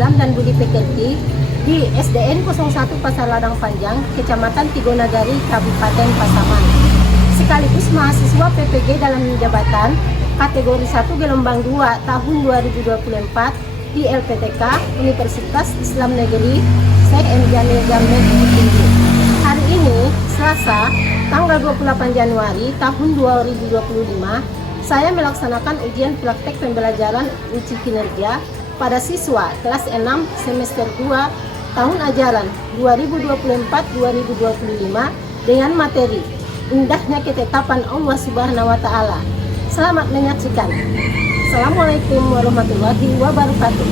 Islam dan Budi Pekerti di SDN 01 Pasar Ladang Panjang, Kecamatan Tigonagari, Kabupaten Pasaman. Sekaligus mahasiswa PPG dalam jabatan kategori 1 gelombang 2 tahun 2024 di LPTK Universitas Islam Negeri Syekh M. Jamil Jamed Tinggi. Hari ini, Selasa, tanggal 28 Januari tahun 2025, saya melaksanakan ujian praktek pembelajaran uji kinerja pada siswa kelas 6 semester 2 tahun ajaran 2024-2025 dengan materi Indahnya Ketetapan Allah Subhanahu wa Ta'ala. Selamat menyaksikan. Assalamualaikum warahmatullahi wabarakatuh.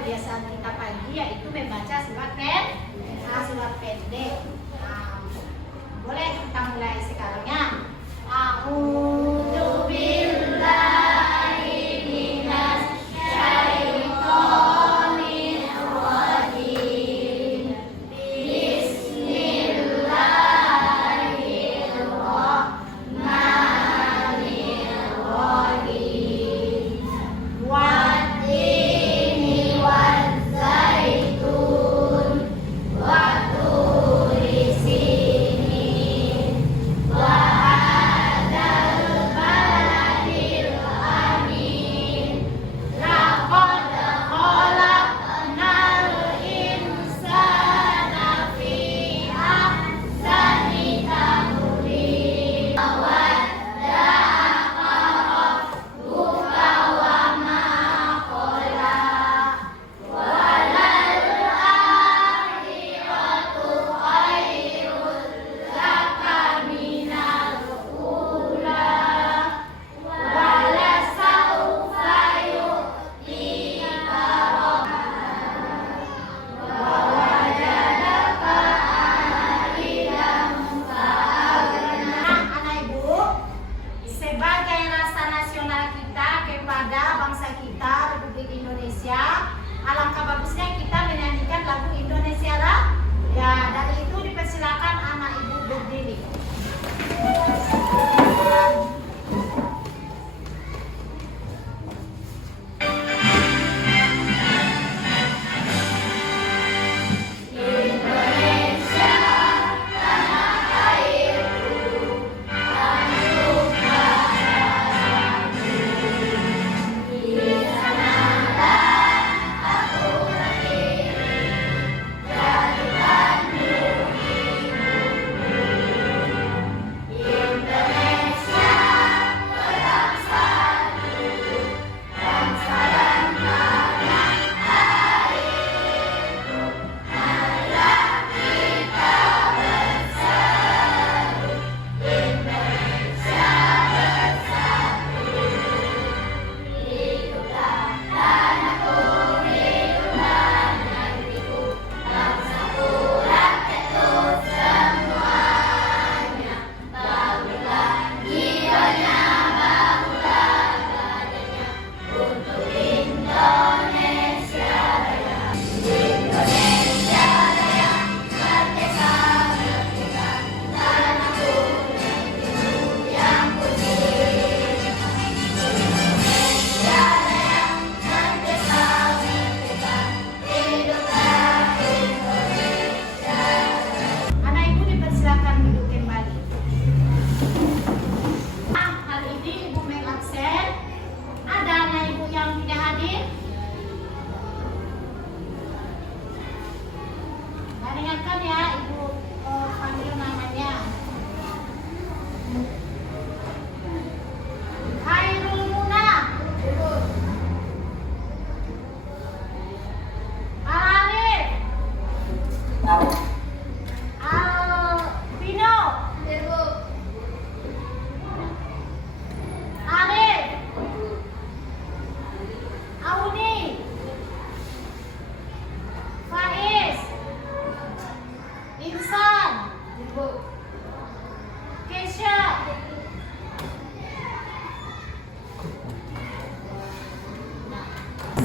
Kebiasaan kita pagi yaitu membaca surat pendek. Boleh kita mulai sekarang ya. A'udzu billahi minas syaitonir rajim. Bismillahirrahmanirrahim. Wa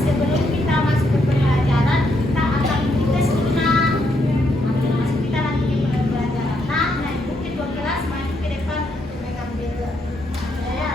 sebelum kita masuk ke pembelajaran, kita akan tes dulu nak. Ambil masuk kita nanti ke pembelajaran. Nah, mungkin 2 kelas maju ke depan untuk mengambil ya.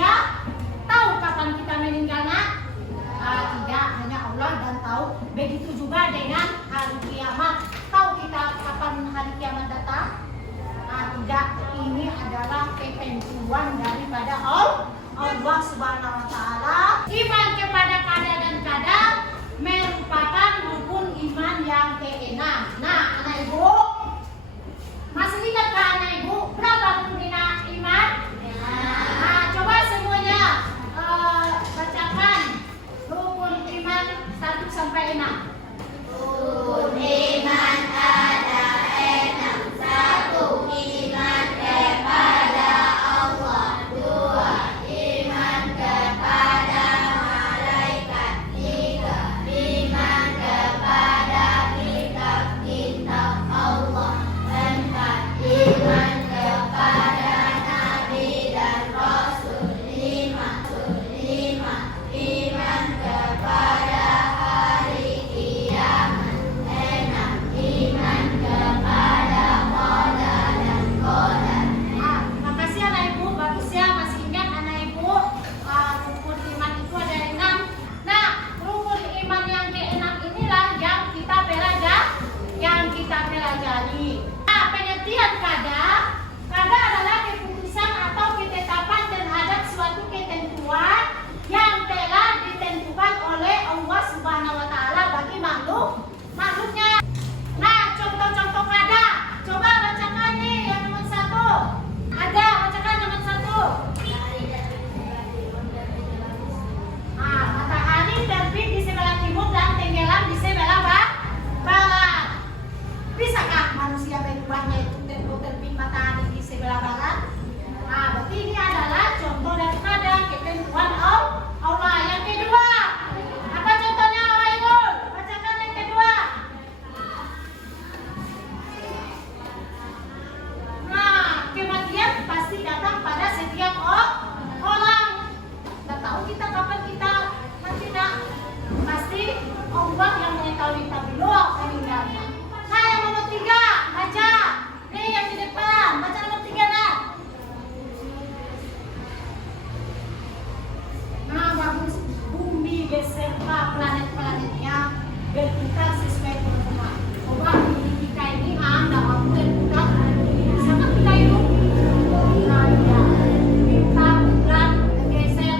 manusia tahu kapan kita meninggal nak? Tidak, hanya Allah dan tahu. Begitu juga dengan hari kiamat. Tahu kita kapan hari kiamat datang? Tidak, ini adalah ketentuan daripada Allah Subhanahu wa Ta'ala. Iman kepada qada dan qadar merupakan rukun iman yang keenam. Nah, anak ibu, masih ingat gak anak ibu berapa rukun iman? Nah, coba semuanya bacakan rukun iman 1 sampai 6. Rukun iman ada 6. 1. Iman kepada Allah. 2. Iman kepada malaikat. 3. Iman kepada kitab-kitab Allah. 4. Iman kepada nabi dan rasul. 5. Iman kepada hari kiamat. 6. Iman kepada qada dan qadar. Terima kasih anak ibu, bagus ya, masih ingat anak ibu rukun iman itu ada 6. Nah, rukun iman yang ke-6 inilah yang kita pelajari. Nah, pengertian qada adalah keputusan atau ketetapan terhadap suatu ketentuan yang telah ditentukan oleh Allah Subhanahu wa Ta'ala bagi makhluknya. Nah, contoh-contoh qada. Coba bacakan nih yang nomor 1. Ada, bacakan nomor 1. Matahari terbit di sebelah timur dan tenggelam di sebelah barat. Bisakah manusia berubahnya itu terbit matahari di sebelah barat? Berarti ini adalah contoh daripada ketentuan Allah. Yang kedua, apa contohnya Waibul? Bacakan yang kedua. Nah, kematian pasti datang pada setiap orang. Tidak tahu kita kapan kita mati nak. Pasti Allah yang mengetahui tapi doa meninggalnya. Nah, yang nomor 3, baca. Nih yang di depan, baca nomor 3 nak. Nah, bagus. Bumi beserta planet-planetnya berputar sesuai program. Coba bumi kita ini anda mampu berputar. Sama kita hidup. Nah, ya. Bintang, bulan, bergeser.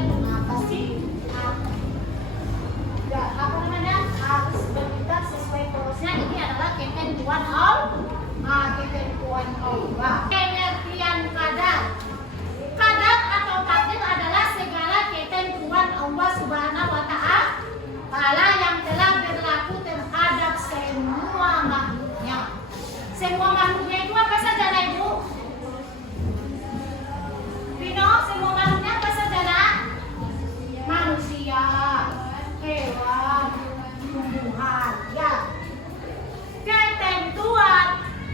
Pasti. Apa namanya? Harus berputar sesuai prosesnya. Ini adalah ketentuan Allah. Ketentuan Allah. Pengertian qadar. Qadar atau takdir adalah segala ketentuan Allah Subhanahu wa Ta'ala yang telah berlaku terhadap semua makhluknya. Semua makhluknya itu apa saja, Nak Ibu? Vino, semua makhluknya apa saja, Nak? Manusia, hewan, tumbuhan, ya. Ketentuan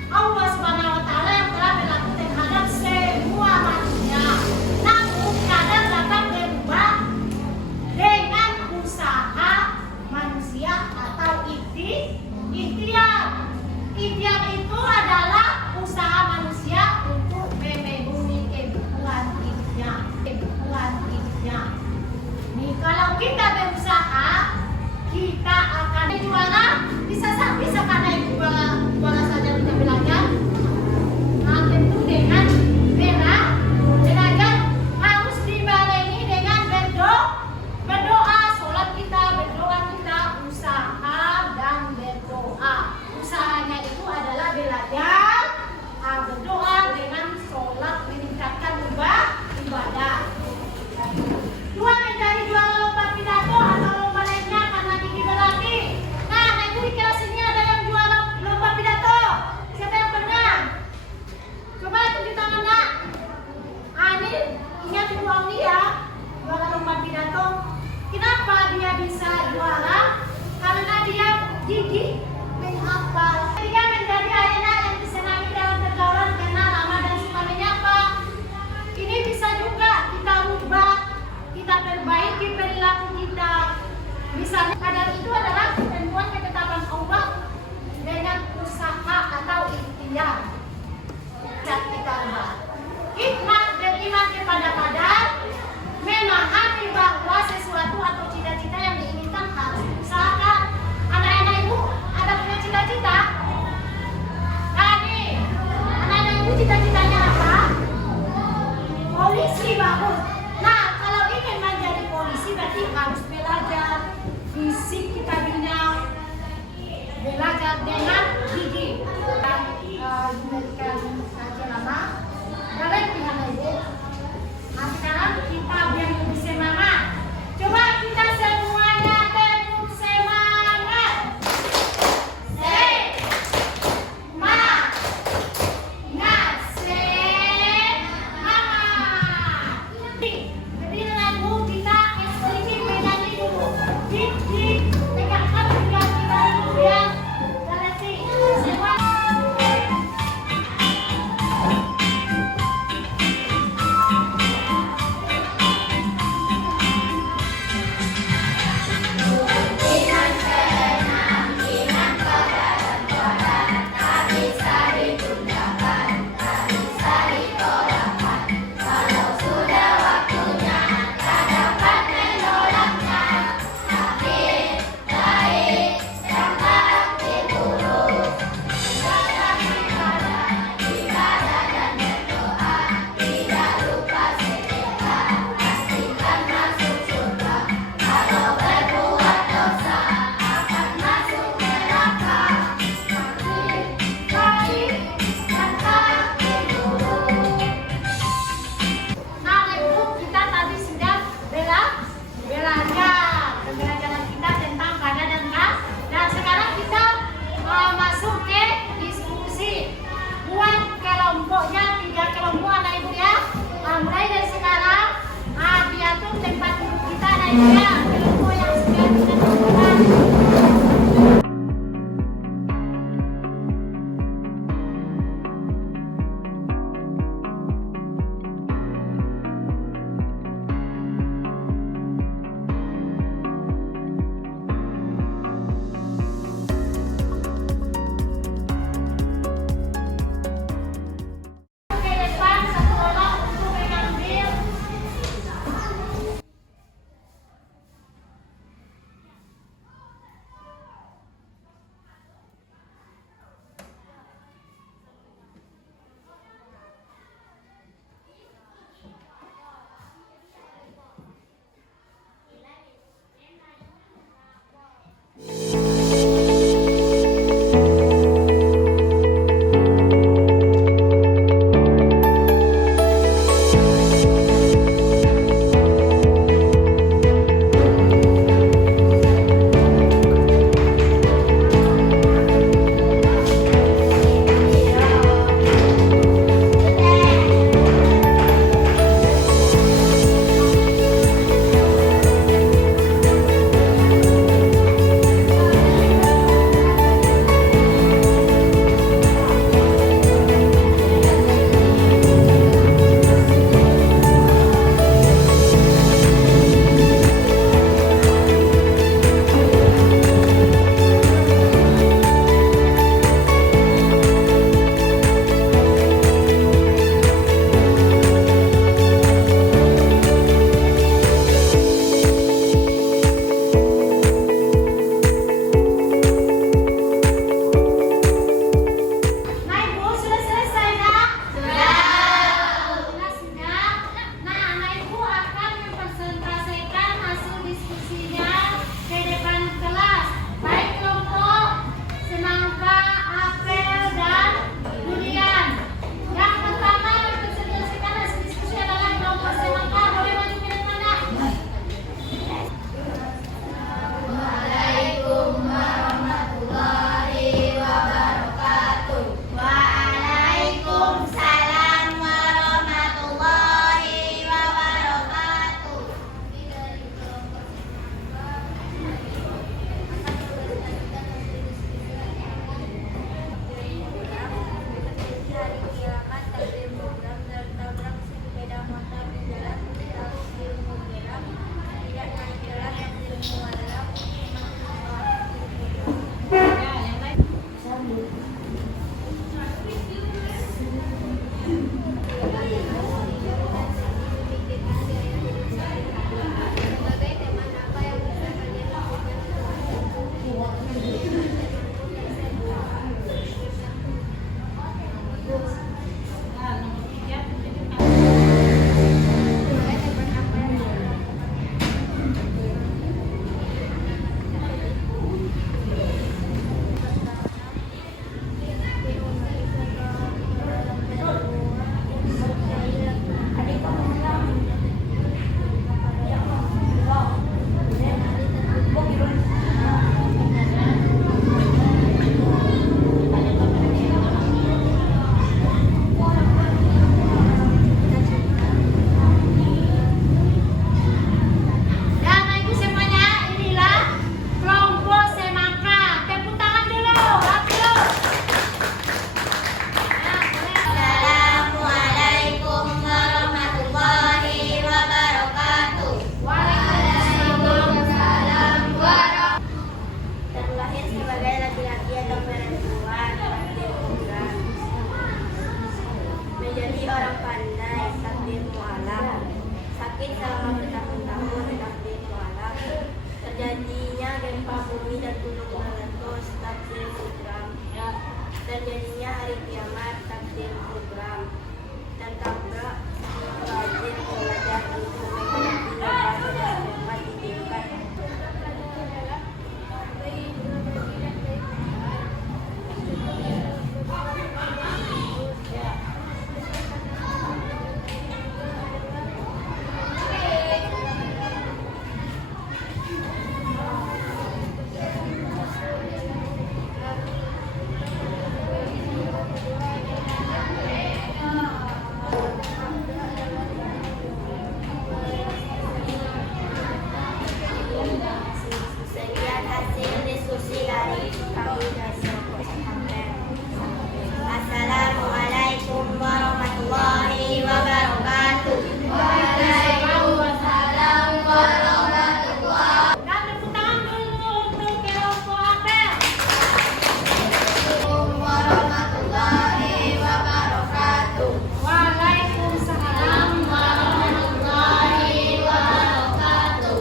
Allah Subhanahu wa Ta'ala yang telah berlaku terhadap semua manusia. Namun kadang dapat berubah dengan usaha manusia atau ikhtiar. Ikhtiar itu adalah usaha manusia untuk memenuhi kebutuhan hidupnya. Nih, kalau kita berusaha, kita akan juara. Bisa karena itu juara saja kita belajar. Nah, tentu dengan belajar harus dibarengi dengan berdoa, sholat kita, berdoa kita, usaha dan berdoa. Usahanya itu adalah belajar, berdoa dengan sholat meningkatkan ibadah. 2, mencari juara lomba pidato atau lomba lainnya karena gigi berlatih. Nah, itu di kelas ini ada yang juara berarti harus belajar fisik kita bina, belajar dengan gigi dan memberikan nama dari pihak ibu. Nah sekarang kita biar lebih semangat. Coba kita semuanya tepuk semangat. Semangat, semangat. Berdirianmu kita sedikit medali dulu. Tegakkan pinggang kita dulu ya. Dalasi semua. Pembelajaran kita tentang badan dan kas. Dan sekarang kita masuk ke diskusi. Buat kelompoknya 3 kelompok anak ibu ya. Mulai dari sekarang diatur tempat duduk kita anak ibu ya. Kelompok yang sudah kita tentukan. Ke depan satu orang untuk mengambil. terjadinya hari kiamat, takdir program, dan kamu rajin belajar untuk menghadapi lembaga dan dapat ditingkat. Sekian hasil diskusi dari kami dari pesantren. Assalamualaikum warahmatullahi wabarakatuh. Waalaikumsalam warahmatullahi. Dan tepuk tangan dulu untuk kelompok apel. Warahmatullahi wabarakatuh. Waalaikumsalam warahmatullahi wabarakatuh.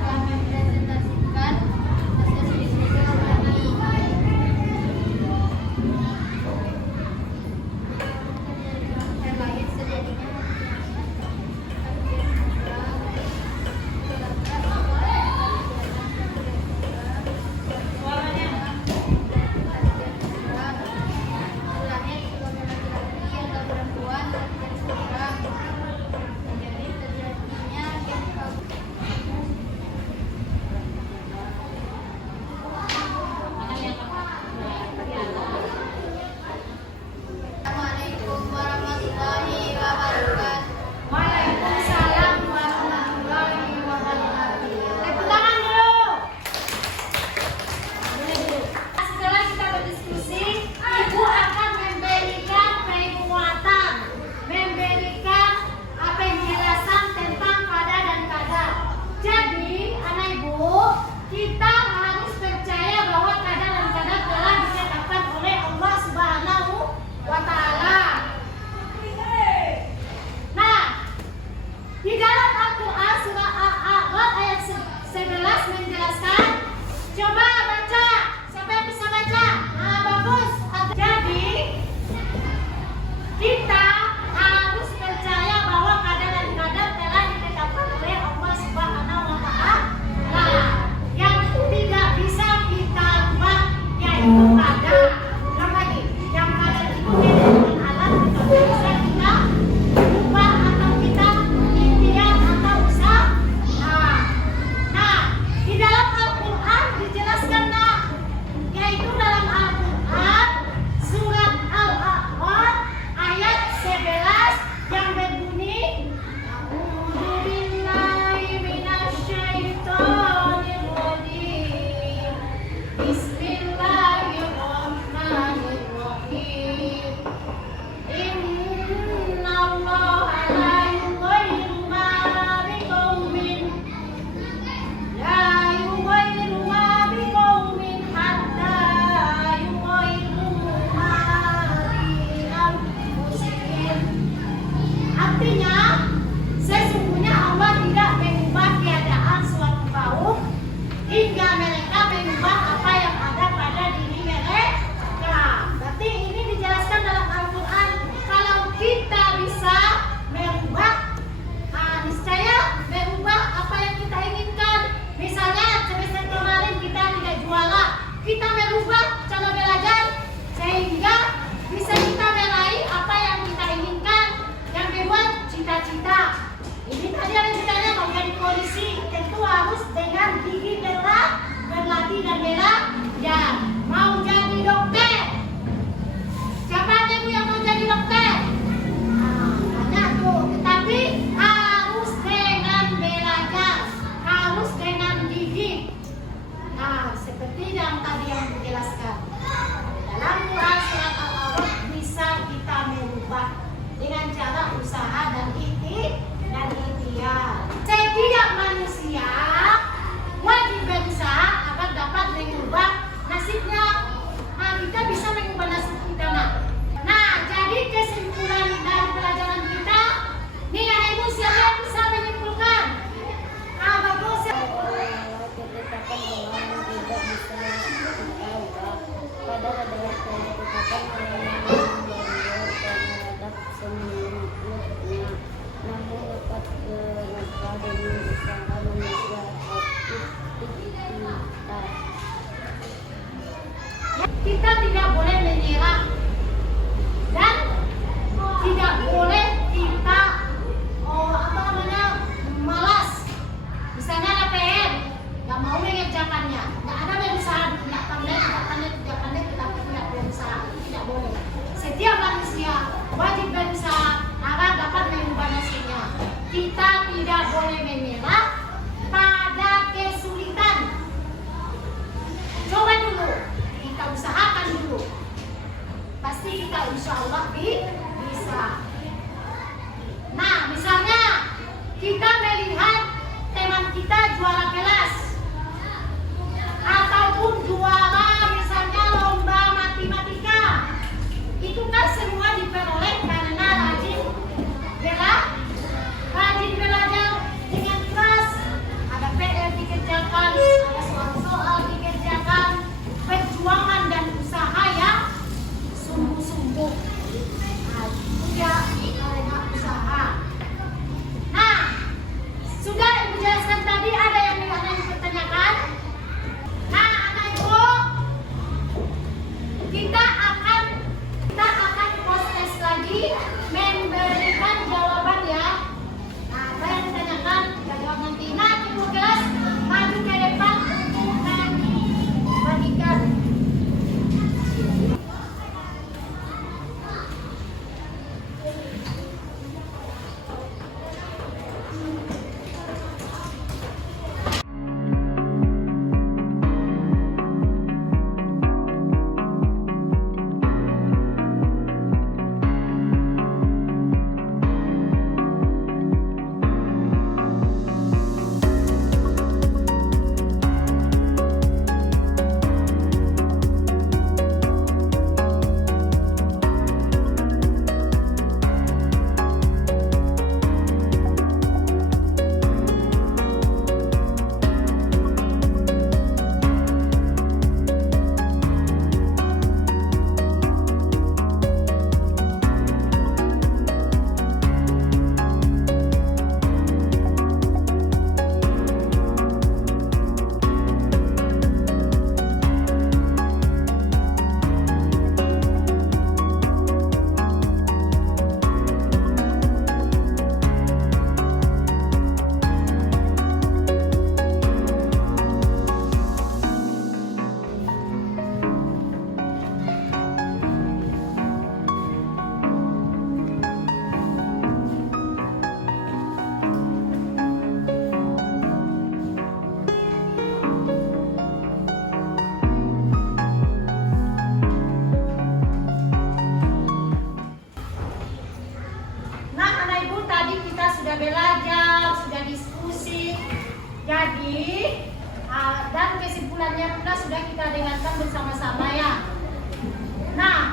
Kami presentasikan hasil diskusi kami. Terkait terjadinya Assalamualaikum warahmatullahi wabarakatuh. Waalaikumsalam warahmatullahi wabarakatuh. Tepuk tangan dulu. Setelah kita berdiskusi, Ibu akan memberikan penguatan, memberikan penjelasan tentang kada dan kada. Jadi, anak Ibu, kita harus percaya bahwa kada dan kada telah ditetapkan oleh Allah Subhanahu wa Ta'ala. Nah, di dalam Al-Quran surah Al-A'raf ayat 11 menjelaskan, coba baca, siapa yang bisa baca? Nah, bagus. Jadi, kita harus percaya bahwa kada dan kada telah ditetapkan oleh Allah Subhanahu wa Ta'ala. Nah, yang tidak bisa kita ubah yaitu kada. Ulang lagi, yang kada itu dengan alat tidak bisa kita ubah atau kita impian atau usaha. Nah, di dalam Al-Quran dijelaskan yaitu dalam Al-Quran surat Al-A'raf ayat 11 yang berbunyi, A'udzubillahi minasyaitonirrajim. Bismillahirrahmanirrahim. Innallaha la yughayyiru ma biqaumin hatta yughayyiru ma bi anfusihim. Artinya, sesungguhnya Allah tidak mengubah keadaan suatu kaum hingga mereka mengubah apa yang ada pada diri mereka. Berarti ini dijelaskan dalam Al-Quran. Kalau kita bisa merubah, niscaya merubah apa yang kita inginkan. Misalnya semester kemarin kita tidak jualan, kita merubah cara belajar sehingga bisa kita meraih apa yang kita inginkan. Yang kedua, cita-cita. Ini tadi ada ceritanya mau jadi polisi, tentu harus dengan gigi berlatih dan belajar. Mau jadi dokter, siapa ada ibu yang mau jadi dokter? Banyak tuh, tetapi harus dengan belajar, harus dengan gigi. Nah, seperti yang tadi yang dijelaskan dalam Quran surat Al-A'raf, bisa kita merubah dengan cara usaha dan ikhtiar. teman kita juara kelas ataupun juara misalnya lomba matematika, itu kan semua diperoleh karena rajin belajar dengan keras. Ada PR dikerjakan, ada soal-soal dikerjakan, perjuangan dan usaha yang sungguh-sungguh. Nah, itu ya karena usaha. Nah, sudah Ibu jelaskan tadi, ada yang dipertanyakan? Nah, anak Ibu, kita akan proses lagi memberikan jawaban ya. Nah, apa yang ditanyakan kita jawab nanti. Nah, Ibu kelas maju ke depan untuk kami bagikan. Sudah belajar, sudah diskusi, jadi dan kesimpulannya pula sudah kita dengarkan bersama-sama ya. Nah,